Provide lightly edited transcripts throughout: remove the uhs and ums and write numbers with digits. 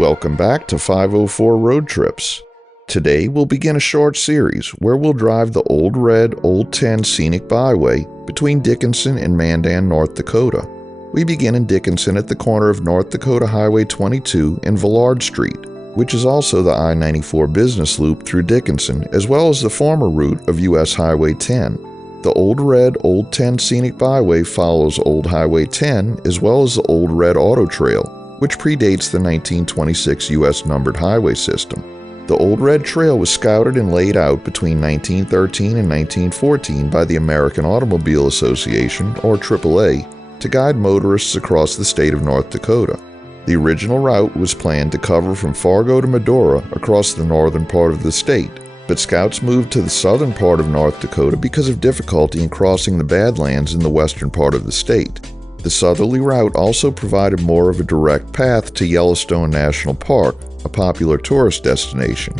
Welcome back to 504 Road Trips. Today we'll begin a short series where we'll drive the Old Red Old 10 Scenic Byway between Dickinson and Mandan, North Dakota. We begin in Dickinson at the corner of North Dakota Highway 22 and Villard Street, which is also the I-94 business loop through Dickinson, as well as the former route of US Highway 10. The Old Red Old 10 Scenic Byway follows Old Highway 10 as well as the Old Red Auto Trail, which predates the 1926 U.S. numbered highway system. The Old Red Trail was scouted and laid out between 1913 and 1914 by the American Automobile Association, or AAA, to guide motorists across the state of North Dakota. The original route was planned to cover from Fargo to Medora across the northern part of the state, but scouts moved to the southern part of North Dakota because of difficulty in crossing the Badlands in the western part of the state. The southerly route also provided more of a direct path to Yellowstone National Park, a popular tourist destination.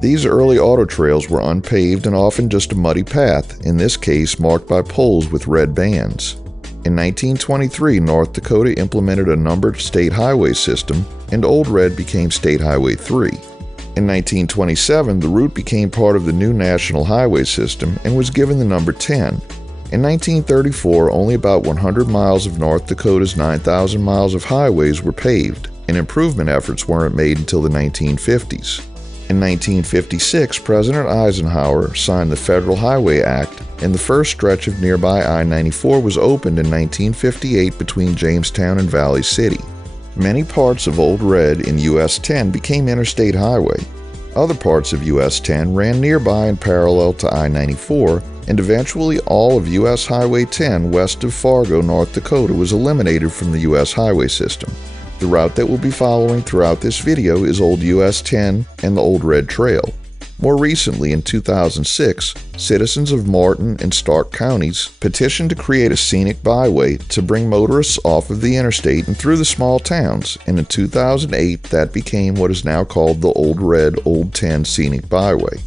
These early auto trails were unpaved and often just a muddy path, in this case marked by poles with red bands. In 1923, North Dakota implemented a numbered state highway system, and Old Red became State Highway 3. In 1927, the route became part of the new national highway system and was given the number 10. In 1934, only about 100 miles of North Dakota's 9,000 miles of highways were paved, and improvement efforts weren't made until the 1950s. In 1956, President Eisenhower signed the Federal Highway Act, and the first stretch of nearby I-94 was opened in 1958 between Jamestown and Valley City. Many parts of Old Red in US 10 became interstate highway. Other parts of US 10 ran nearby and parallel to I-94, and eventually all of US Highway 10 west of Fargo, North Dakota was eliminated from the US highway system. The route that we'll be following throughout this video is Old US 10 and the Old Red Trail. More recently, in 2006, citizens of Martin and Stark counties petitioned to create a scenic byway to bring motorists off of the interstate and through the small towns, and in 2008 that became what is now called the Old Red Old 10 Scenic Byway.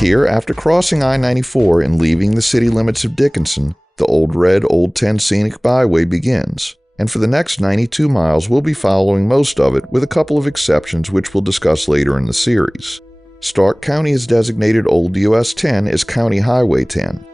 Here, after crossing I-94 and leaving the city limits of Dickinson, the Old Red Old 10 Scenic Byway begins, and for the next 92 miles we'll be following most of it with a couple of exceptions which we'll discuss later in the series. Stark County has designated Old US 10 as County Highway 10.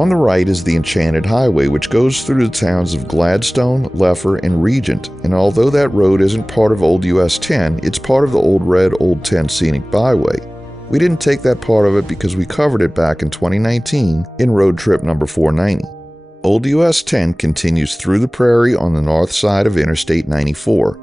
On the right is the Enchanted Highway, which goes through the towns of Gladstone, Leffer, and Regent, and although that road isn't part of Old US 10, it's part of the Old Red Old 10 Scenic Byway. We didn't take that part of it because we covered it back in 2019 in road trip number 490. Old US 10 continues through the prairie on the north side of Interstate 94.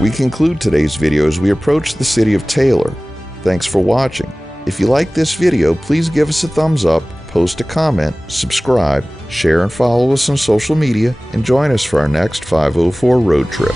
We conclude today's video as we approach the city of Taylor. Thanks for watching. If you like this video, please give us a thumbs up, post a comment, subscribe, share and follow us on social media, and join us for our next 504 road trip.